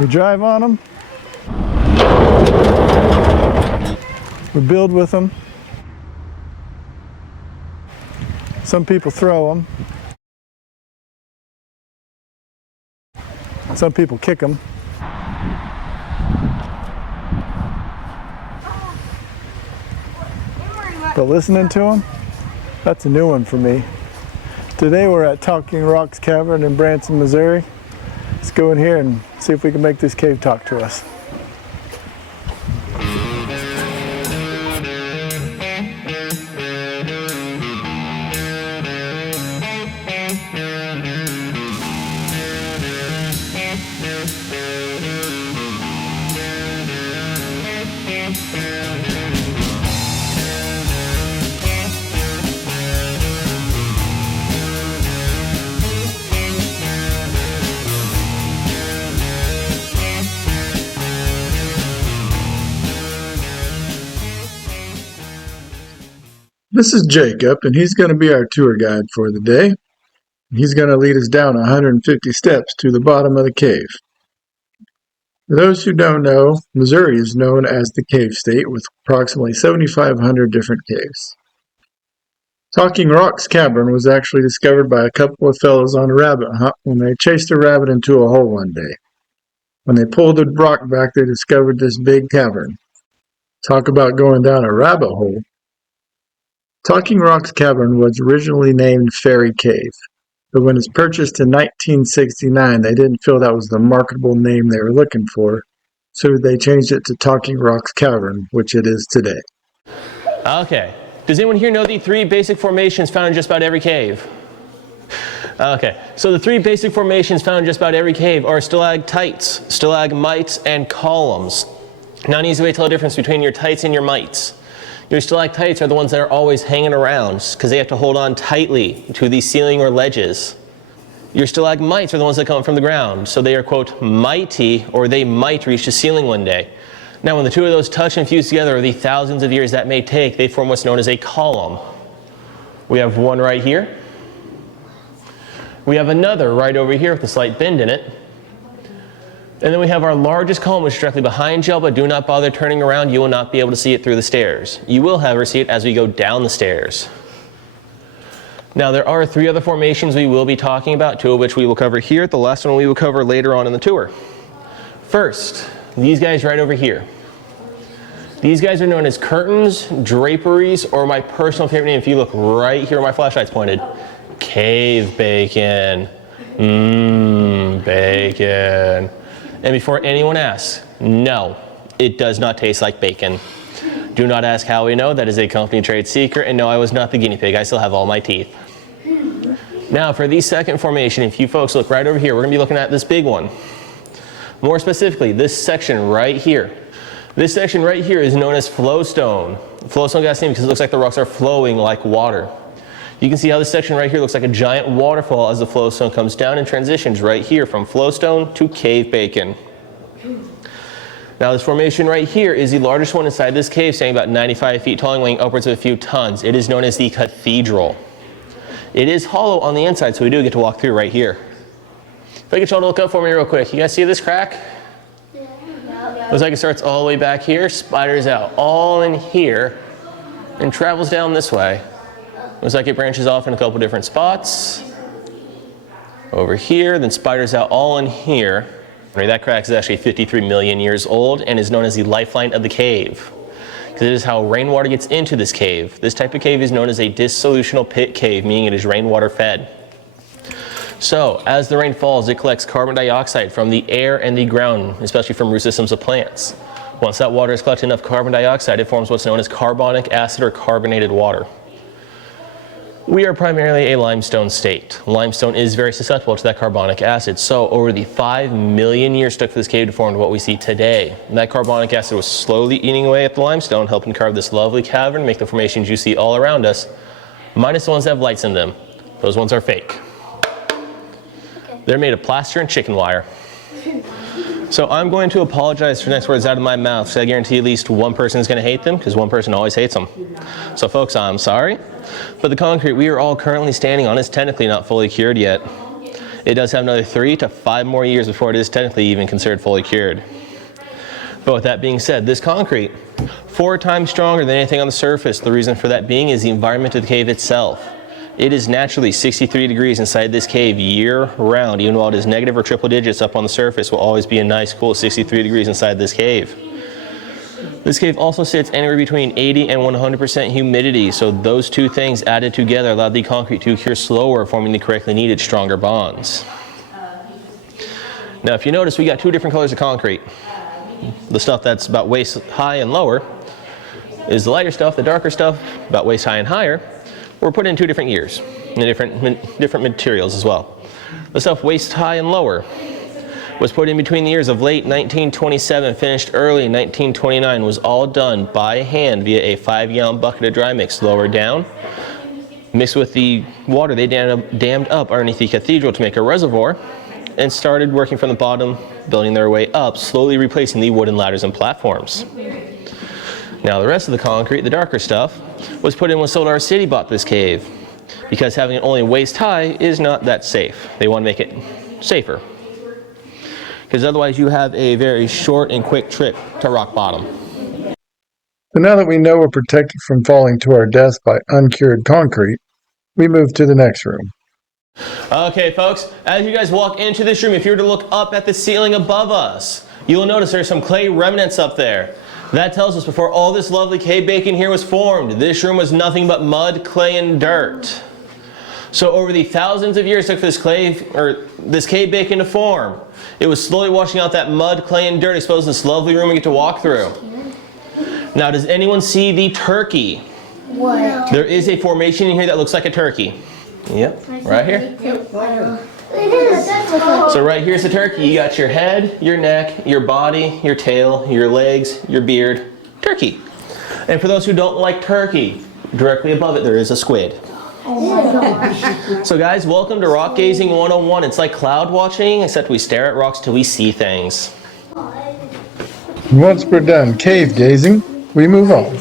We drive on them. We build with them. Some people throw them. Some people kick them. But listening to them, that's a new one for me. Today we're at Talking Rocks Cavern in Branson, Missouri. Let's go in here and see if we can make this cave talk to us. This is Jacob, and he's going to be our tour guide for the day. He's going to lead us down 150 steps to the bottom of the cave. For those who don't know, Missouri is known as the cave state with approximately 7,500 different caves. Talking Rocks Cavern was actually discovered by a couple of fellows on a rabbit hunt when they chased a rabbit into a hole one day. When they pulled the rock back, they discovered this big cavern. Talk about going down a rabbit hole. Talking Rocks Cavern was originally named Fairy Cave, but when it was purchased in 1969, they didn't feel that was the marketable name they were looking for, so they changed it to Talking Rocks Cavern, which it is today. Okay. Does anyone here know the three basic formations found in just about every cave? Okay. So the three basic formations found in just about every cave are stalactites, stalagmites, and columns. Now, an easy way to tell the difference between your tights and your mites. Your stalactites are the ones that are always hanging around because they have to hold on tightly to the ceiling or ledges. Your stalagmites are the ones that come from the ground, so they are, quote, mighty, or they might reach the ceiling one day. Now, when the two of those touch and fuse together over the thousands of years that may take, they form what's known as a column. We have one right here. We have another right over here with a slight bend in it. And then we have our largest column, which is directly behind you, but do not bother turning around. You will not be able to see it through the stairs. You will, however, see it as we go down the stairs. Now, there are three other formations we will be talking about, two of which we will cover here. The last one we will cover later on in the tour. First, these guys right over here. These guys are known as curtains, draperies, or my personal favorite name, if you look right here where my flashlight's pointed, cave bacon. Bacon. And before anyone asks, no, it does not taste like bacon. Do not ask how we know. That is a company trade secret. And no, I was not the guinea pig. I still have all my teeth. Now, for the second formation, if you folks look right over here, we're going to be looking at this big one. More specifically, this section right here. This section right here is known as flowstone. Flowstone got its name because it looks like the rocks are flowing like water. You can see how this section right here looks like a giant waterfall as the flowstone comes down and transitions right here from flowstone to cave bacon. Now, this formation right here is the largest one inside this cave, standing about 95 feet tall and weighing upwards of a few tons. It is known as the cathedral. It is hollow on the inside, so we do get to walk through right here. If I get y'all to look up for me real quick, you guys see this crack? Looks like it starts all the way back here, spiders out all in here, and travels down this way. Looks like it branches off in a couple different spots. Over here, then spiders out all in here. That crack is actually 53 million years old and is known as the lifeline of the cave, because it is how rainwater gets into this cave. This type of cave is known as a dissolutional pit cave, meaning it is rainwater fed. So, as the rain falls, it collects carbon dioxide from the air and the ground, especially from root systems of plants. Once that water has collected enough carbon dioxide, it forms what's known as carbonic acid or carbonated water. We are primarily a limestone state. Limestone is very susceptible to that carbonic acid. So over the 5 million years it took for this cave to form what we see today, that carbonic acid was slowly eating away at the limestone, helping carve this lovely cavern, make the formations you see all around us, minus the ones that have lights in them. Those ones are fake. Okay. They're made of plaster and chicken wire. So I'm going to apologize for the next words out of my mouth, because I guarantee at least one person is going to hate them, because one person always hates them. So folks, I'm sorry, but the concrete we are all currently standing on is technically not fully cured yet. It does have another 3 to 5 more years before it is technically even considered fully cured. But with that being said, this concrete, 4 times stronger than anything on the surface. The reason for that being is the environment of the cave itself. It is naturally 63 degrees inside this cave year round. Even while it is negative or triple digits up on the surface, will always be a nice cool 63 degrees inside this cave. This cave also sits anywhere between 80 and 100% humidity, so those two things added together allow the concrete to cure slower, forming the correctly needed stronger bonds. Now if you notice, we got 2 different colors of concrete. The stuff that's about waist high and lower is the lighter stuff. The darker stuff, about waist high and higher, were put in 2 different years and different materials as well. The stuff waist high and lower was put in between the years of late 1927, finished early 1929, was all done by hand via a 5-gallon bucket of dry mix lowered down, mixed with the water they dammed up underneath the cathedral to make a reservoir, and started working from the bottom, building their way up, slowly replacing the wooden ladders and platforms. Now the rest of the concrete, the darker stuff, was put in when Solar City bought this cave, because having it only waist high is not that safe. They want to make it safer, because otherwise you have a very short and quick trip to rock bottom. So now that we know we're protected from falling to our death by uncured concrete, we move to the next room. Okay folks, as you guys walk into this room, if you were to look up at the ceiling above us, you'll notice there's some clay remnants up there. That tells us before all this lovely cave bacon here was formed, this room was nothing but mud, clay, and dirt. So over the thousands of years it took this cave bacon to form, it was slowly washing out that mud, clay, and dirt, exposing this lovely room we get to walk through. Now, does anyone see the turkey? What? There is a formation in here that looks like a turkey. Yep, right here. So right here's the turkey. You got your head, your neck, your body, your tail, your legs, your beard. Turkey. And for those who don't like turkey, directly above it there is a squid. Oh my gosh. So guys, welcome to Rock Gazing 101. It's like cloud watching, except we stare at rocks till we see things. Once we're done cave gazing, we move on.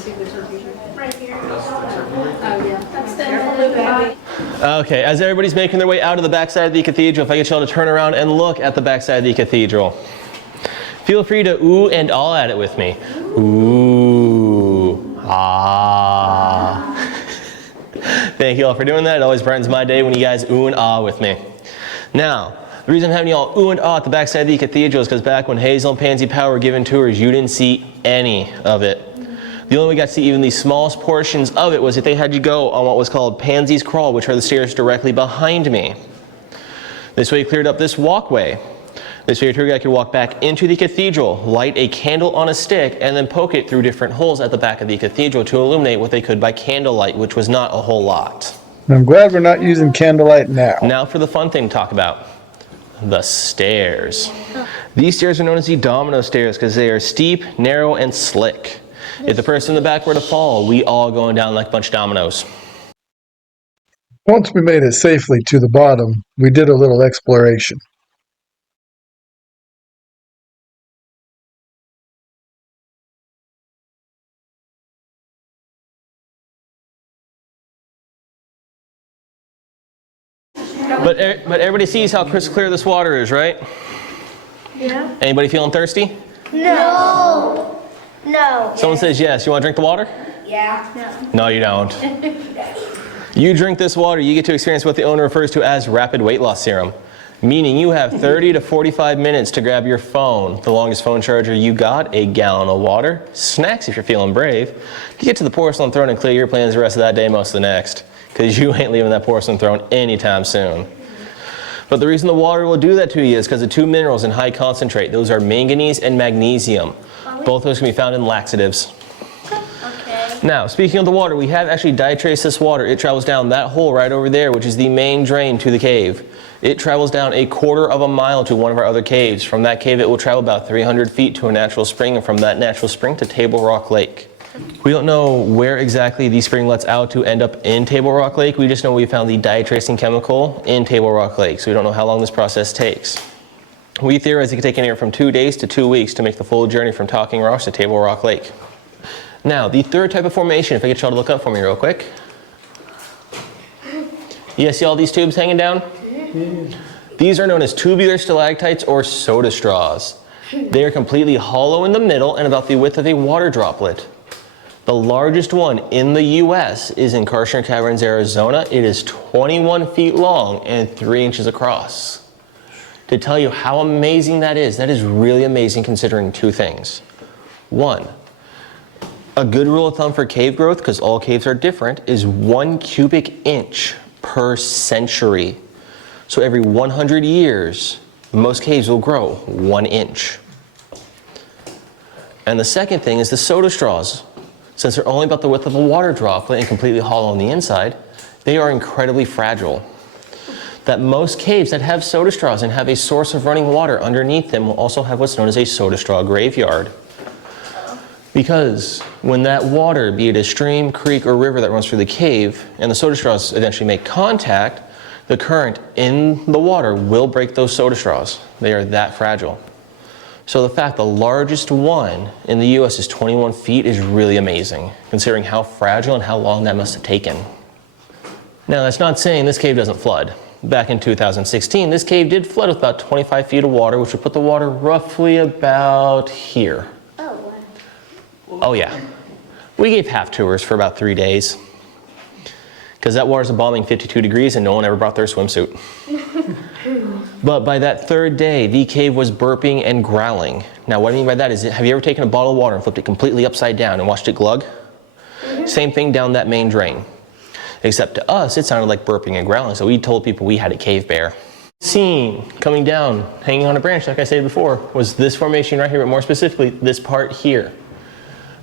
Okay, as everybody's making their way out of the backside of the cathedral, if I get y'all to turn around and look at the backside of the cathedral. Feel free to ooh and ah at it with me. Ooh, ah. Thank you all for doing that. It always brightens my day when you guys ooh and ah with me. Now, the reason I'm having y'all ooh and ah at the backside of the cathedral is because back when Hazel and Pansy Power were given tours, you didn't see any of it. The only way we got to see even the smallest portions of it was if they had you go on what was called Pansy's Crawl, which are the stairs directly behind me. This way you cleared up this walkway. This way your tour guide could walk back into the cathedral, light a candle on a stick, and then poke it through different holes at the back of the cathedral to illuminate what they could by candlelight, which was not a whole lot. I'm glad we're not using candlelight now. Now for the fun thing to talk about. The stairs. These stairs are known as the domino stairs because they are steep, narrow, and slick. If the person in the back were to fall, we all going down like a bunch of dominoes. Once we made it safely to the bottom, we did a little exploration. But everybody sees how crystal clear this water is, right? Yeah. Anybody feeling thirsty? No. No. Someone says yes. You want to drink the water? Yeah. No, you don't. You drink this water, you get to experience what the owner refers to as rapid weight loss serum. Meaning you have 30 to 45 minutes to grab your phone, the longest phone charger you got, a gallon of water, snacks if you're feeling brave, to get to the porcelain throne and clear your plans the rest of that day, most of the next. Because you ain't leaving that porcelain throne anytime soon. But the reason the water will do that to you is because of 2 minerals in high concentrate. Those are manganese and magnesium. Both of those can be found in laxatives. Okay. Now, speaking of the water, we have actually diatraced this water. It travels down that hole right over there, which is the main drain to the cave. It travels down 1/4 of a mile to one of our other caves. From that cave, it will travel about 300 feet to a natural spring, and from that natural spring to Table Rock Lake. We don't know where exactly the spring lets out to end up in Table Rock Lake. We just know we found the diatracing chemical in Table Rock Lake, so we don't know how long this process takes. We theorize it could take anywhere from 2 days to 2 weeks to make the full journey from Talking Rocks to Table Rock Lake. Now, the third type of formation, if I get y'all to look up for me real quick. You guys see all these tubes hanging down? These are known as tubular stalactites or soda straws. They are completely hollow in the middle and about the width of a water droplet. The largest one in the US is in Karshner Caverns, Arizona. It is 21 feet long and 3 inches across. To tell you how amazing that is really amazing considering two things. One, a good rule of thumb for cave growth, because all caves are different, is 1 cubic inch per century. So every 100 years, most caves will grow 1 inch. And the second thing is the soda straws. Since they're only about the width of a water droplet and completely hollow on the inside, they are incredibly fragile. That most caves that have soda straws and have a source of running water underneath them will also have what's known as a soda straw graveyard. Because when that water, be it a stream, creek, or river that runs through the cave, and the soda straws eventually make contact, the current in the water will break those soda straws. They are that fragile. So the fact the largest one in the US is 21 feet is really amazing, considering how fragile and how long that must have taken. Now that's not saying this cave doesn't flood. Back in 2016, this cave did flood with about 25 feet of water, which would put the water roughly about here. Oh yeah. We gave half tours for about 3 days. Because that water's a bombing 52 degrees and no one ever brought their swimsuit. But by that third day, the cave was burping and growling. Now what I mean by that is, have you ever taken a bottle of water and flipped it completely upside down and watched it glug? Same thing down that main drain. Except to us, it sounded like burping and growling, so we told people we had a cave bear. Seen coming down, hanging on a branch, like I said before, was this formation right here, but more specifically, this part here.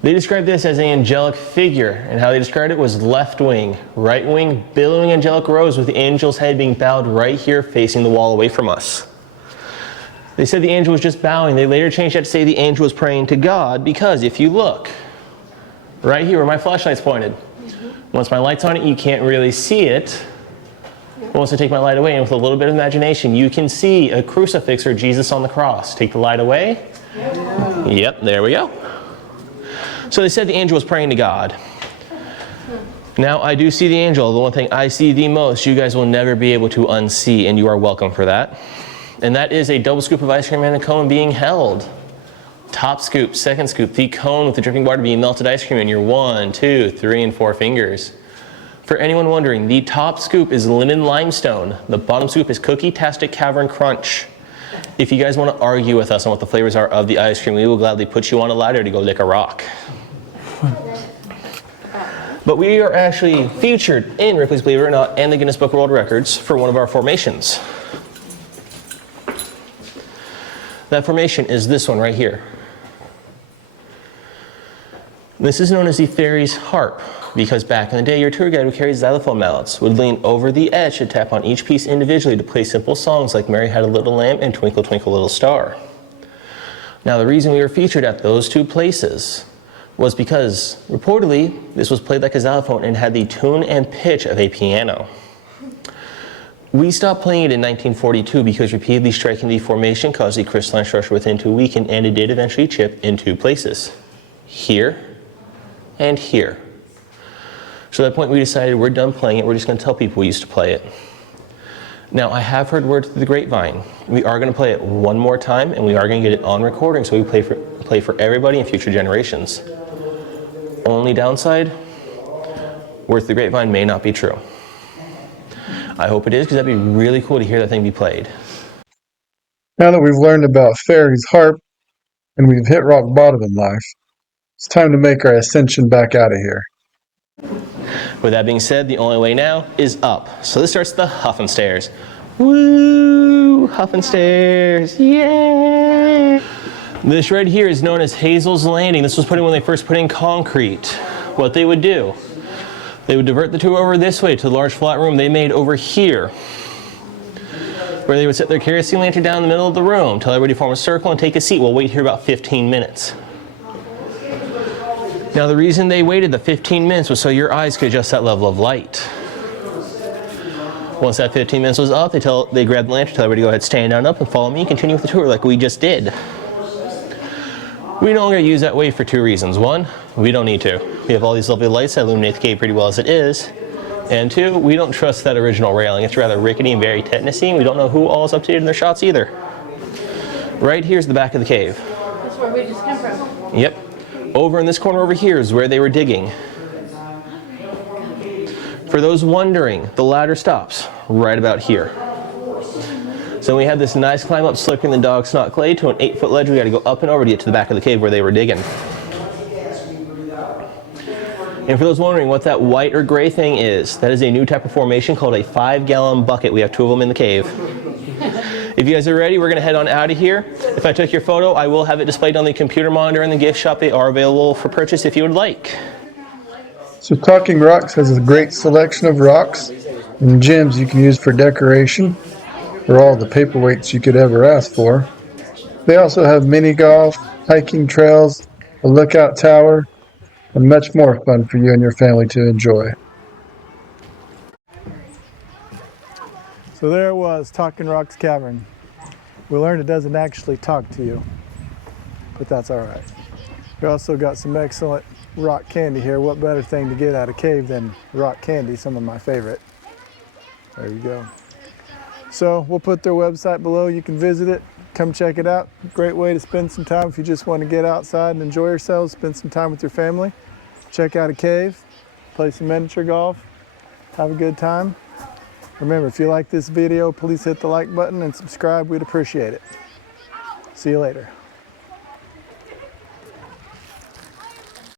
They described this as an angelic figure, and how they described it was left wing, right wing, billowing angelic rose with the angel's head being bowed right here facing the wall away from us. They said the angel was just bowing. They later changed that to say the angel was praying to God, because if you look, right here where my flashlight's pointed, once my light's on it, you can't really see it. Once I take my light away, and with a little bit of imagination, you can see a crucifix or Jesus on the cross. Take the light away. Yep, there we go. So they said the angel was praying to God. Now I do see the angel. The one thing I see the most, you guys will never be able to unsee, and you are welcome for that. And that is a double scoop of ice cream and a cone being held. Top scoop, second scoop, the cone with the dripping water being melted ice cream in your 1, 2, 3, and 4 fingers. For anyone wondering, the top scoop is Linden Limestone. The bottom scoop is Cookie-tastic Cavern Crunch. If you guys want to argue with us on what the flavors are of the ice cream, we will gladly put you on a ladder to go lick a rock. But we are actually featured in Ripley's Believe It or Not and the Guinness Book of World Records for one of our formations. That formation is this one right here. This is known as the fairy's harp, because back in the day, your tour guide who carried xylophone mallets would lean over the edge to tap on each piece individually to play simple songs like Mary Had a Little Lamb and Twinkle Twinkle Little Star. Now the reason we were featured at those two places was because, reportedly, this was played like a xylophone and had the tune and pitch of a piano. We stopped playing it in 1942 because repeatedly striking the formation caused the crystalline structure within to weaken, and it did eventually chip in 2 places. Here and here. So at that point we decided we're done playing it, we're just going to tell people we used to play it. Now I have heard word through the grapevine. We are going to play it one more time, and we are going to get it on recording so we play for everybody in future generations. Only downside, word through the grapevine may not be true. I hope it is, because that'd be really cool to hear that thing be played. Now that we've learned about Fairy's harp and we've hit rock bottom in life, it's time to make our ascension back out of here. With that being said, the only way now is up. So this starts the Huffin' Stairs. Woo! Huffin' Stairs! Yay! This right here is known as Hazel's Landing. This was put in when they first put in concrete. What they would do, they would divert the tour over this way to the large flat room they made over here, where they would set their kerosene lantern down in the middle of the room, tell everybody to form a circle and take a seat. We'll wait here about 15 minutes. Now the reason they waited the 15 minutes was so your eyes could adjust that level of light. Once that 15 minutes was up, they grabbed the lantern, tell everybody to go ahead, stand down up and follow me and continue with the tour like we just did. We no longer use that way for 2 reasons. 1, we don't need to. We have all these lovely lights that illuminate the cave pretty well as it is. And 2, we don't trust that original railing. It's rather rickety and very tetanusy. We don't know who all is updated in their shots either. Right here's the back of the cave. That's where we just came from. Yep. Over in this corner over here is where they were digging. For those wondering, the ladder stops right about here. So we have this nice climb up, slipping the dog snot clay to an 8-foot ledge. We got to go up and over to get to the back of the cave where they were digging. And for those wondering what that white or gray thing is, that is a new type of formation called a 5-gallon bucket. We have 2 of them in the cave. If you guys are ready, we're going to head on out of here. If I took your photo, I will have it displayed on the computer monitor in the gift shop. They are available for purchase if you would like. So Talking Rocks has a great selection of rocks and gems you can use for decoration, or all the paperweights you could ever ask for. They also have mini golf, hiking trails, a lookout tower, and much more fun for you and your family to enjoy. So there it was, Talking Rocks Cavern. We learned it doesn't actually talk to you, but that's all right. We also got some excellent rock candy here. What better thing to get out of cave than rock candy, some of my favorite. There you go. So we'll put their website below. You can visit it, come check it out. Great way to spend some time if you just want to get outside and enjoy yourselves, spend some time with your family. Check out a cave, play some miniature golf, have a good time. Remember, if you like this video, please hit the like button and subscribe. We'd appreciate it. See you later.